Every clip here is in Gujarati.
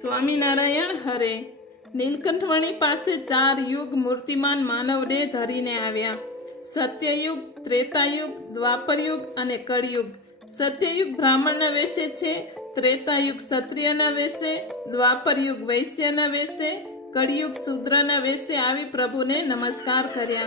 સ્વામિનારાયણ હરે. નીલકંઠવાણી પાસે ચાર યુગ મૂર્તિમાન માનવને ધરીને આવ્યા. સત્યયુગ, ત્રેતાયુગ, દ્વાપરયુગ અને કળયુગ. સત્યયુગ બ્રાહ્મણના વેશે છે, ત્રેતાયુગ ક્ષત્રિયના વેશે, દ્વાપરયુગ વૈશ્યના વેશે, કળિયુગ શુદ્રના વેશે આવી પ્રભુને નમસ્કાર કર્યા.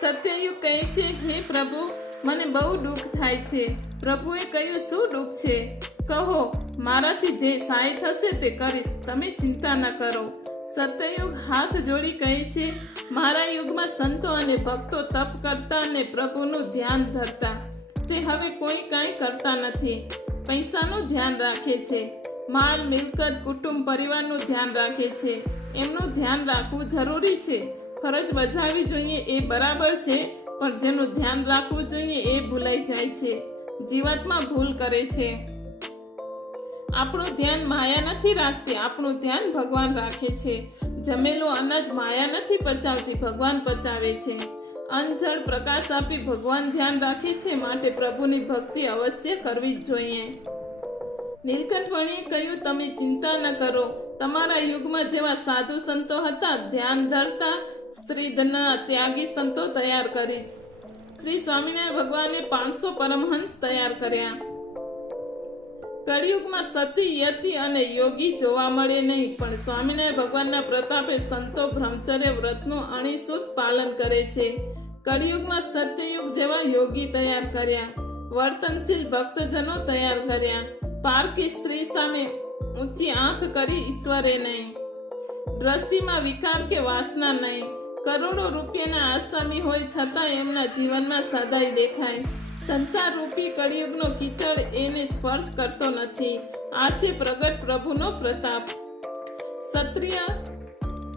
સત્યયુગ કહે છે હે પ્રભુ, મને બહુ દુઃખ થાય છે. પ્રભુએ કહ્યું, શું દુઃખ છે? કહો મારાથી જે સહાય થશે તે કરીશ. તમે ચિંતા ન કરો. સત્યયુગ હાથ જોડી કહે છે, મારા યુગમાં સંતો અને ભક્તો તપ કરતા અને પ્રભુનું ધ્યાન ધરતા. તે હવે કોઈ કાંઈ કરતા નથી. પૈસાનું ધ્યાન રાખે છે. માલ, મિલકત, કુટુંબ, પરિવારનું ધ્યાન રાખે છે. એમનું ધ્યાન રાખવું જરૂરી છે. ફરજ બજાવવી જોઈએ એ બરાબર છે, પણ જેનું ધ્યાન રાખવું જોઈએ એ ભૂલાઈ જાય છે. જીવાતમાં ભૂલ કરે છે. આપણું ધ્યાન માયા નથી રાખતી, આપણું ધ્યાન ભગવાન રાખે છે. જમેલું અનાજ માયા નથી પચાવતી, ભગવાન પચાવે છે. અંજળ પ્રકાશ આપી ભગવાન ધ્યાન રાખે છે માટે પ્રભુની ભક્તિ અવશ્ય કરવી જ જોઈએ. નીલકંઠવણીએ કહ્યું, તમે ચિંતા ન કરો. તમારા યુગમાં જેવા સાધુ સંતો હતા, ધ્યાન ધરતા સ્ત્રીધના ત્યાગી સંતો તૈયાર કરીશ. શ્રી સ્વામિનારાયણ ભગવાને પાંચસો પરમહંસ તૈયાર કર્યા. કળિયુગમાં સતી, યતિ અને યોગી જોવા મળે નહીં. પણ સ્વામિનારાયણ ભગવાનના પ્રતાપે સંતો, બ્રહ્મચર્ય વ્રતનું અણીસૂત પાલન કરે છે. કળિયુગમાં સત્યયુગ જેવા યોગી તૈયાર કર્યા. વર્તનશીલ ભક્તજનો તૈયાર કર્યા. પારકી સ્ત્રી સામે ઊંચી આંખ કરી ઈશ્વરે નહીં. દ્રષ્ટિમાં વિકાર કે વાસના નહીં. કરોડો રૂપિયાના આસામી હોય છતાં એમના જીવનમાં સદાય દેખાય. સંસાર રૂપી કળિયુગનો કીચડ એને સ્પર્શ કરતો નથી. આ છે પ્રગટ પ્રભુનો પ્રતાપ. ક્ષત્રિય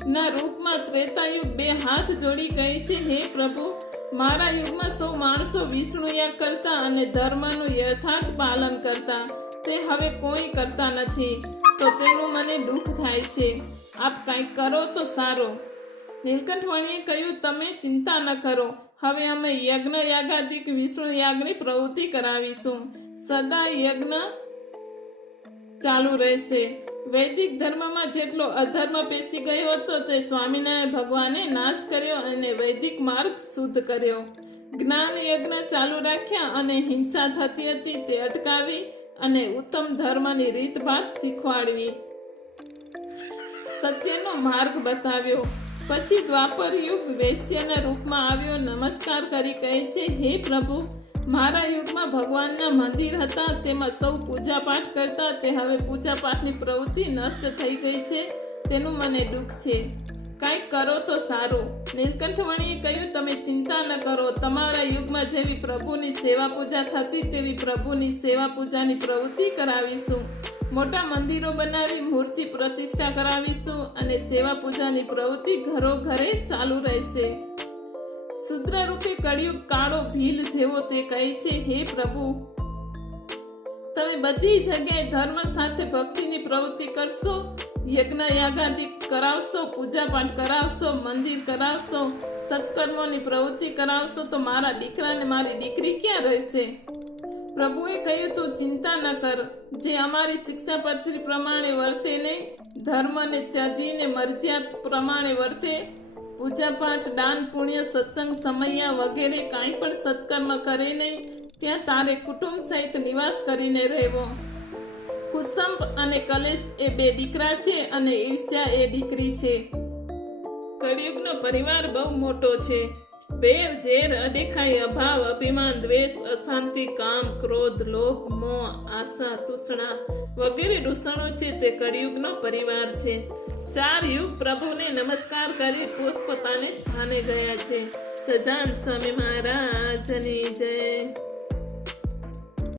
ના રૂપમાં ત્રેતાયુગ બે હાથ જોડી ગઈ છે. હે પ્રભુ, મારા યુગમાં સૌ માણસો વિષ્ણુ યાગ કરતા અને ધર્મનું યથાર્થ પાલન કરતા. તે હવે કોઈ કરતા નથી. તો તેનું મને દુઃખ થાય છે. આપ કંઈક કરો તો સારું. નીલકંઠવણીએ કહ્યું, તમે ચિંતા ન કરો. હવે અમે યજ્ઞ યાગાધિક વિષ્ણુ યાગની પ્રવૃત્તિ કરાવીશું. સદા યજ્ઞ ચાલુ રહેશે. વૈદિક ધર્મમાં જેટલો અધર્મ પેસી ગયો હતો, તે સ્વામિનારાયણ ભગવાને નાશ કર્યો અને વૈદિક માર્ગ શુદ્ધ કર્યો. જ્ઞાન યજ્ઞ ચાલુ રાખ્યા અને હિંસા થતી હતી, તે અટકાવી અને ઉત્તમ ધર્મની રીતભાત શીખવાડવી. સત્યનો માર્ગ બતાવ્યો. પછી દ્વાપર યુગ વૈશ્યના રૂપમાં આવ્યો, નમસ્કાર કરી કહે છે, હે પ્રભુ, મારા યુગમાં ભગવાનના મંદિર હતા, તેમાં સૌ પૂજાપાઠ કરતા, તે હવે પૂજાપાઠની પ્રવૃત્તિ નષ્ટ થઈ ગઈ છે, તેનું મને દુઃખ છે. કાંઈક કરો તો સારું. નીલકંઠવણીએ કહ્યું, તમે ચિંતા ન કરો, તમારા યુગમાં જેવી પ્રભુની સેવા પૂજા થતી, તેવી પ્રભુની સેવા પૂજાની પ્રવૃત્તિ કરાવીશું. મોટા મંદિરો બનાવી મૂર્તિ પ્રતિષ્ઠા કરાવીશું અને સેવા પૂજાની પ્રવૃત્તિ ઘરો ઘરે ચાલુ રહેશે. શુદ્રરૂપે કળિયુગ કાળો ભીલ જેવો તે કહે છે, હે પ્રભુ, તમે બધી જગ્યાએ ધર્મ સાથે ભક્તિની પ્રવૃત્તિ કરશો યજ્ઞ કરાવશો, પૂજાપાઠ કરાવશો, મંદિર કરાવશો, સત્કર્મોની પ્રવૃત્તિ કરાવશો, તો મારા દીકરાને મારી દીકરી ક્યાં રહેશે? પ્રભુએ કહ્યું, તું ચિંતા ન કર. જે અમારી શિક્ષા પદ્ધતિ પ્રમાણે વર્તે નહીં ધર્મને ત્યજીને મરજિયાત પ્રમાણે વર્તે, પૂજાપાઠ, દાન, પુણ્ય, સત્સંગ, સમૈયા વગેરે કાંઈ પણ સત્કર્મ કરે નહીં ત્યાં તારે કુટુંબ સહિત નિવાસ કરીને રહેવો. કુસંપ અને કલેશ એ બે દીકરા છે અને ઈર્ષ્યા એ દીકરી છે. કળિયુગનો પરિવાર બહુ મોટો છે. વેર ઝેર અદેખાઈ અભાવ, અભિમાન, દ્વેષ, અશાંતિ, કામ, ક્રોધ, લોભ, મોહ, આશા, તૃષ્ણા વગેરે દૂષણો છે તે કળિયુગનો પરિવાર છે. ચાર યુગ પ્રભુને નમસ્કાર કરી પોતપોતાને સ્થાને ગયા છે. સજાન સ્વામી મહારાજની જય.